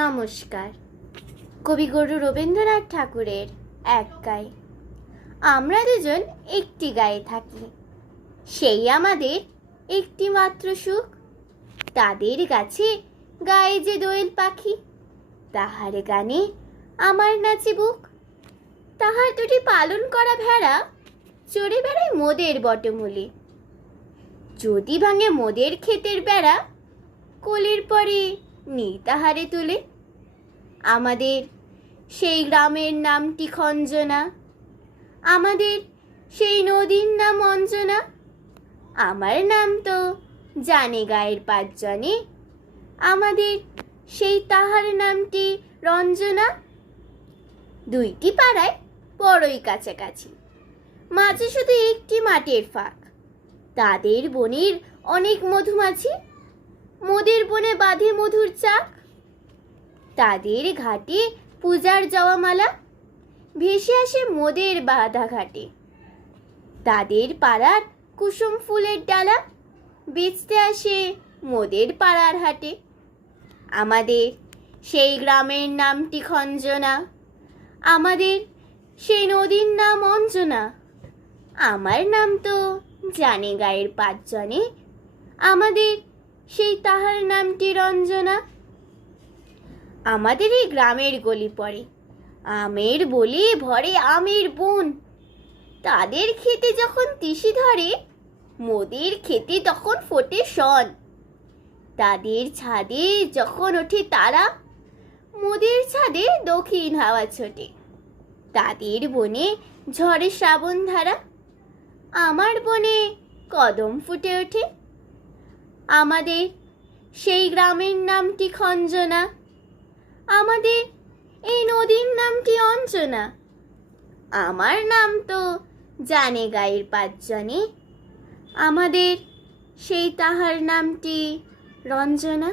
নমস্কার। কবিগুরু রবীন্দ্রনাথ ঠাকুরের এক গায়ে। আমরা দুজন একটি গায়ে থাকি, সেই আমাদের একটি মাত্র সুখ। তাদের গাছে গায়ে যে দোয়েল পাখি, তাহার গানে আমার নাচে বুক। তাহার দুটি পালন করা ভেড়া চড়ে বেড়ায় মোদের বটমূলে। যদি ভাঙে মোদের ক্ষেতের বেড়া, কোলের পরে নেই তাহারে তুলে। আমাদের সেই গ্রামের নামটি খঞ্জনা, আমাদের সেই নদীর নাম অঞ্জনা। আমার নাম তো জানে গায়ের পাঁচজনে, আমাদের সেই তাহার নামটি রঞ্জনা। দুইটি পাড়ায় বড়ই কাছাকাছি, মাঝে শুধু একটি মাঠের ফাঁক। তাদের বনের অনেক মধুমাছি, মোদের বনে বাঁধে মধুর চাক। তাদের ঘাটে পূজার জওয়ামালা ভেসে আসে মোদের বাঁধা ঘাটে। তাদের পাড়ার কুসুম ফুলের ডালা বেচতে আসে মোদের পাড়ার হাটে। আমাদের সেই গ্রামের নামটি খঞ্জনা, আমাদের সেই নদীর নাম অঞ্জনা। আমার নাম তো জানে গায়ের পাঁচজনে, আমাদের সেই তাহার নামটি রঞ্জনা। আমাদের এই গ্রামের গলি পড়ে আমের বলে ভরে আমের বন। তাদের খেতে যখন তিসি ধরে, মোদের খেতে তখন ফোটে শন। তাদের ছাদে যখন ওঠে তারা, মোদের ছাদে দক্ষিণ হাওয়া ছোটে। তাদের বনে ঝরে শ্রাবণ ধারা, আমার বনে কদম ফুটে ওঠে। আমাদের সেই গ্রামের নামটি খঞ্জনা, আমাদের এই নদীর নামটি অঞ্জনা। আমার নাম তো জানে গায়ের পাঁচজনে, আমাদের সেই তাহার নামটি রঞ্জনা।